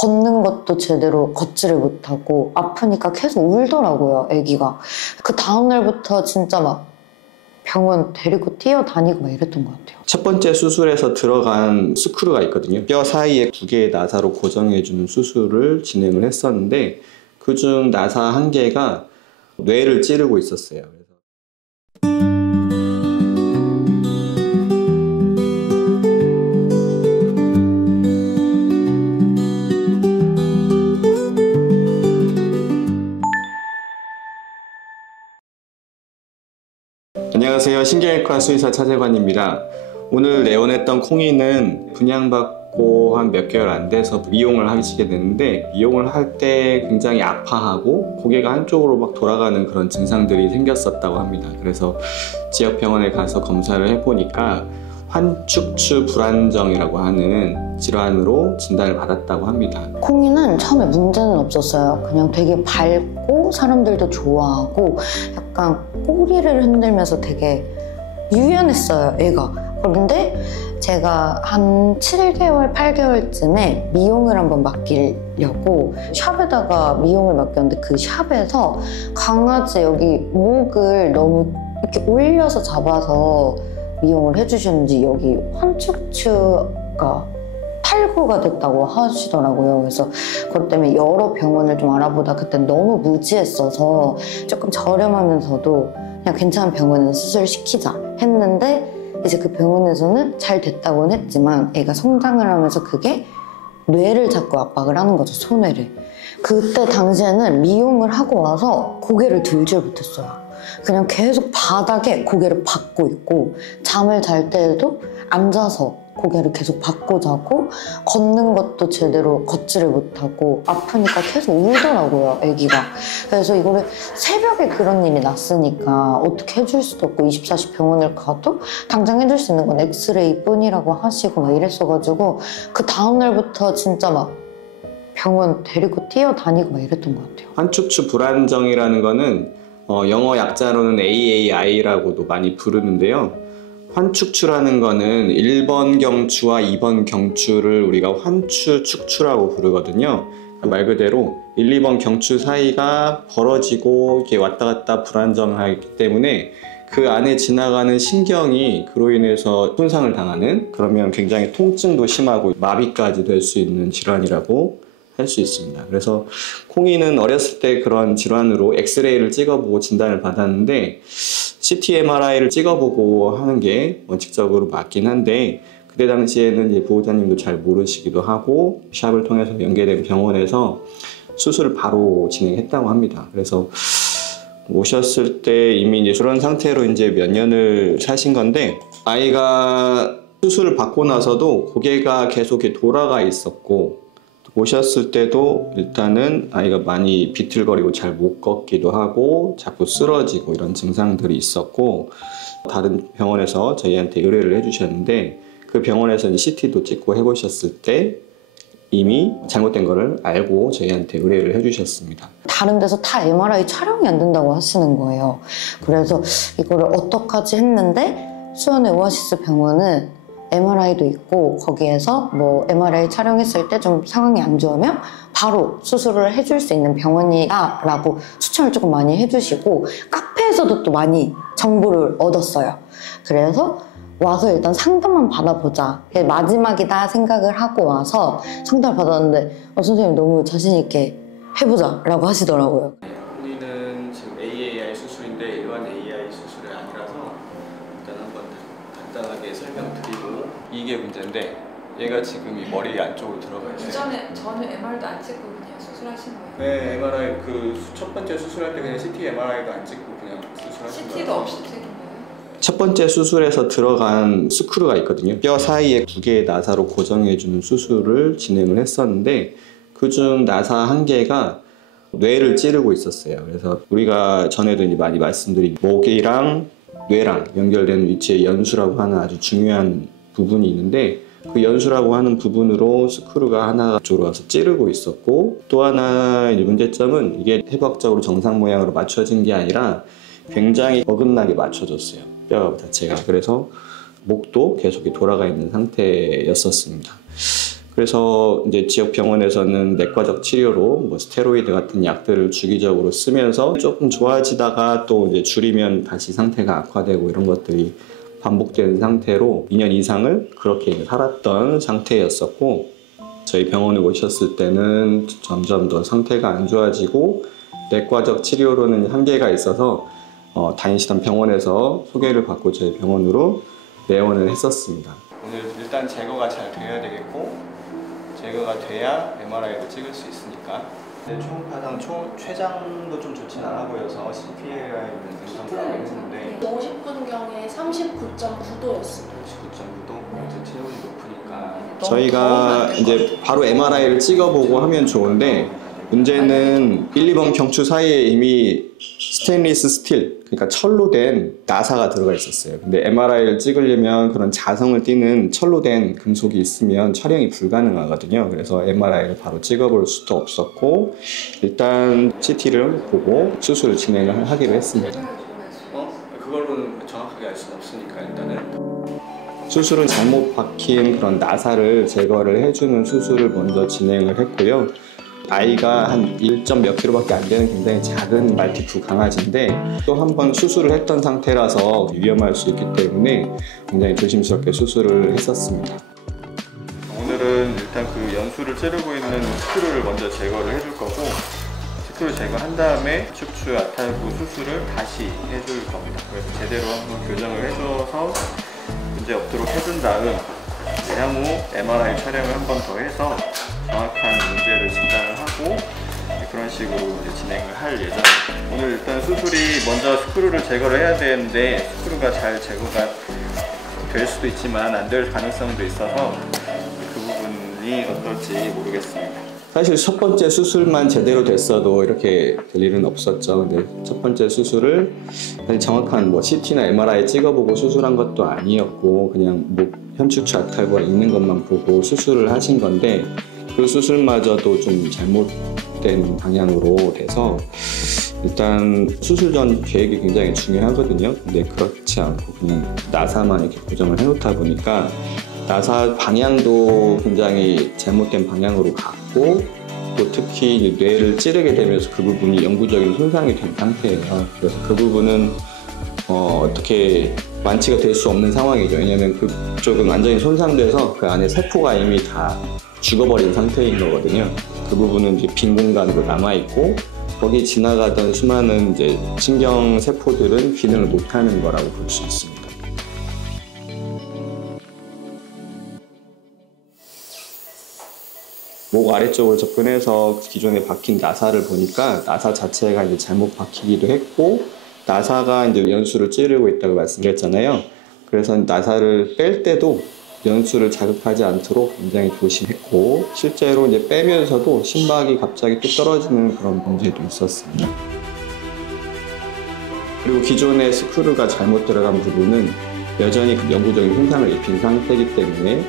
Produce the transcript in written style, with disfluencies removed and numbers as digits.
걷는 것도 제대로 걷지를 못하고 아프니까 계속 울더라고요, 아기가. 그 다음날부터 진짜 막 병원 데리고 뛰어다니고 막 이랬던 것 같아요. 첫 번째 수술에서 들어간 스크류가 있거든요. 뼈 사이에 2개의 나사로 고정해주는 수술을 진행을 했었는데 그중 나사 1개가 뇌를 찌르고 있었어요. 안녕하세요. 신경외과 수의사 차재관입니다. 오늘 내원했던 콩이는 분양받고 한 몇 개월 안 돼서 미용을 하시게 됐는데, 미용을 할 때 굉장히 아파하고 고개가 한쪽으로 막 돌아가는 그런 증상들이 생겼었다고 합니다. 그래서 지역 병원에 가서 검사를 해보니까 환축추 불안정이라고 하는 질환으로 진단을 받았다고 합니다. 콩이는 처음에 문제는 없었어요. 그냥 되게 밝고 사람들도 좋아하고 약간 꼬리를 흔들면서 되게 유연했어요, 애가. 그런데 제가 한 7개월, 8개월쯤에 미용을 한번 맡기려고 샵에다가 미용을 맡겼는데, 그 샵에서 강아지 여기 목을 너무 이렇게 올려서 잡아서 미용을 해주셨는지 여기 환축추가 탈구가 됐다고 하시더라고요. 그래서 그것 때문에 여러 병원을 좀 알아보다 그때 너무 무지했어서 조금 저렴하면서도 그냥 괜찮은 병원에서 수술시키자 했는데, 이제 그 병원에서는 잘 됐다고는 했지만 애가 성장을 하면서 그게 뇌를 자꾸 압박을 하는 거죠, 소뇌를. 그때 당시에는 미용을 하고 와서 고개를 들질 못했어요. 그냥 계속 바닥에 고개를 박고 있고, 잠을 잘 때에도 앉아서 고개를 계속 박고 자고, 걷는 것도 제대로 걷지를 못하고 아프니까 계속 울더라고요, 아기가. 그래서 이거를 새벽에 그런 일이 났으니까 어떻게 해줄 수도 없고, 24시 병원을 가도 당장 해줄 수 있는 건 엑스레이 뿐이라고 하시고 막 이랬어가지고 그 다음날부터 진짜 막 병원 데리고 뛰어다니고 막 이랬던 것 같아요. 환축추 불안정이라는 거는 영어 약자로는 AAI라고도 많이 부르는데요. 환축추라는 거는 1번 경추와 2번 경추를 우리가 환추축추라고 부르거든요. 말 그대로 1, 2번 경추 사이가 벌어지고 이렇게 왔다 갔다 불안정하기 때문에 그 안에 지나가는 신경이 그로 인해서 손상을 당하는, 그러면 굉장히 통증도 심하고 마비까지 될 수 있는 질환이라고 할 수 있습니다. 그래서 콩이는 어렸을 때 그런 질환으로 엑스레이를 찍어보고 진단을 받았는데, CT, MRI를 찍어보고 하는 게 원칙적으로 맞긴 한데, 그때 당시에는 이제 보호자님도 잘 모르시기도 하고 샵을 통해서 연계된 병원에서 수술을 바로 진행했다고 합니다. 그래서 오셨을 때 이미 이제 그런 상태로 이제 몇 년을 사신 건데, 아이가 수술을 받고 나서도 고개가 계속 이렇게 돌아가 있었고, 오셨을 때도 일단은 아이가 많이 비틀거리고 잘 못 걷기도 하고 자꾸 쓰러지고 이런 증상들이 있었고, 다른 병원에서 저희한테 의뢰를 해주셨는데, 그 병원에서 CT도 찍고 해보셨을 때 이미 잘못된 거를 알고 저희한테 의뢰를 해주셨습니다. 다른 데서 다 MRI 촬영이 안 된다고 하시는 거예요. 그래서 이거를 어떡하지 했는데, 수원의 오아시스 병원은 MRI도 있고 거기에서 뭐 MRI 촬영했을 때 좀 상황이 안 좋으면 바로 수술을 해줄 수 있는 병원이다 라고 추천을 조금 많이 해주시고, 카페에서도 또 많이 정보를 얻었어요. 그래서 와서 일단 상담만 받아보자, 마지막이다 생각을 하고 와서 상담을 받았는데 선생님 너무 자신 있게 해보자 라고 하시더라고요. 콩이는 지금 AAI 수술인데 일반 AI 수술이 아니라서 일단 한번 간단하게 설명드리고, 이게 문제인데 얘가 지금 이 머리 안쪽으로 들어가 있어요. 이전에 저는 MR도 안 찍고 그냥 수술하신 거예요? 네, MRI 첫 번째 수술할 때 그냥 CT, MRI도 안 찍고 그냥 수술하신 거예요. CT도 없이 찍은 거예요? 첫 번째 수술에서 들어간 스크류가 있거든요. 뼈 사이에 2개의 나사로 고정해주는 수술을 진행을 했었는데, 그중 나사 1개가 뇌를 찌르고 있었어요. 그래서 우리가 전에도 많이 말씀드린 목이랑 뇌랑 연결되는 위치에 연수라고 하는 아주 중요한 부분이 있는데, 그 연수라고 하는 부분으로 스크류가 하나가 쪽으로 와서 찌르고 있었고, 또 하나의 문제점은 이게 해부학적으로 정상 모양으로 맞춰진 게 아니라 굉장히 어긋나게 맞춰졌어요, 뼈 자체가. 그래서 목도 계속 돌아가 있는 상태였었습니다. 그래서 이제 지역 병원에서는 내과적 치료로 뭐 스테로이드 같은 약들을 주기적으로 쓰면서 조금 좋아지다가 또 이제 줄이면 다시 상태가 악화되고 이런 것들이 반복되는 상태로 2년 이상을 그렇게 살았던 상태였었고, 저희 병원에 오셨을 때는 점점 더 상태가 안 좋아지고 내과적 치료로는 한계가 있어서 다니시던 병원에서 소개를 받고 저희 병원으로 내원을 했었습니다. 오늘 일단 제거가 잘 돼야 되겠고, 제거가 돼야 MRI를 찍을 수 있으니까. 근데 초음파상 췌장도 좀 좋진 않아 보여서 CPRI는 괜찮다고 했는데 50분경에 39.9도였습니다. 19.9도? 어제 체온이 높으니까 너무 저희가 더우면 이제 바로 MRI를 찍어보고 하면 좋은데, 문제는 1, 2번 경추 사이에 이미 스테인리스 스틸, 그러니까 철로 된 나사가 들어가 있었어요. 근데 MRI를 찍으려면 그런 자성을 띠는 철로 된 금속이 있으면 촬영이 불가능하거든요. 그래서 MRI를 바로 찍어볼 수도 없었고, 일단 CT를 보고 수술을 진행을 하기로 했습니다. 그걸로는 정확하게 알 수는 없으니까 일단은 수술은 잘못 박힌 그런 나사를 제거를 해주는 수술을 먼저 진행을 했고요. 아이가 한 1몇 킬로밖에 안 되는 굉장히 작은 말티푸 강아지인데 또 한 번 수술을 했던 상태라서 위험할 수 있기 때문에 굉장히 조심스럽게 수술을 했었습니다. 오늘은 일단 그 연수를 찌르고 있는 스크류를 먼저 제거를 해줄 거고, 스크류 제거한 다음에 척추 아탈부 수술을 다시 해줄 겁니다. 그래서 제대로 한번 교정을 해줘서 문제 없도록 해준 다음 향후 MRI 촬영을 한 번 더 해서 정확한 문제를 진단을 하고 그런 식으로 이제 진행을 할 예정입니다. 오늘 일단 수술이 먼저 스크류를 제거를 해야 되는데 스크류가 잘 제거가 될 수도 있지만 안 될 가능성도 있어서 그 부분이 어떨지 모르겠습니다. 사실 첫 번째 수술만 제대로 됐어도 이렇게 될 일은 없었죠. 근데 첫 번째 수술을 정확한 뭐 CT나 MRI 찍어보고 수술한 것도 아니었고 그냥 뭐 현추추 아탈부가 있는 것만 보고 수술을 하신 건데, 그 수술마저도 좀 잘못된 방향으로 돼서 일단 수술 전 계획이 굉장히 중요하거든요. 근데 그렇지 않고 그냥 나사만 이렇게 고정을 해놓다 보니까 나사 방향도 굉장히 잘못된 방향으로 갔고, 또 특히 뇌를 찌르게 되면서 그 부분이 영구적인 손상이 된 상태예요. 그래서 그 부분은 어떻게 완치가 될 수 없는 상황이죠. 왜냐하면 그쪽은 완전히 손상돼서 그 안에 세포가 이미 다 죽어버린 상태인 거거든요. 그 부분은 이제 빈 공간으로 남아있고, 거기 지나가던 수많은 이제 신경 세포들은 기능을 못하는 거라고 볼 수 있습니다. 목 아래쪽을 접근해서 기존에 박힌 나사를 보니까 나사 자체가 이제 잘못 박히기도 했고, 나사가 이제 연수를 찌르고 있다고 말씀드렸잖아요. 그래서 나사를 뺄 때도 연수를 자극하지 않도록 굉장히 조심했고, 실제로 이제 빼면서도 심박이 갑자기 뚝 떨어지는 그런 문제도 있었습니다. 그리고 기존의 스크류가 잘못 들어간 부분은 여전히 영구적인 손상을 입힌 상태이기 때문에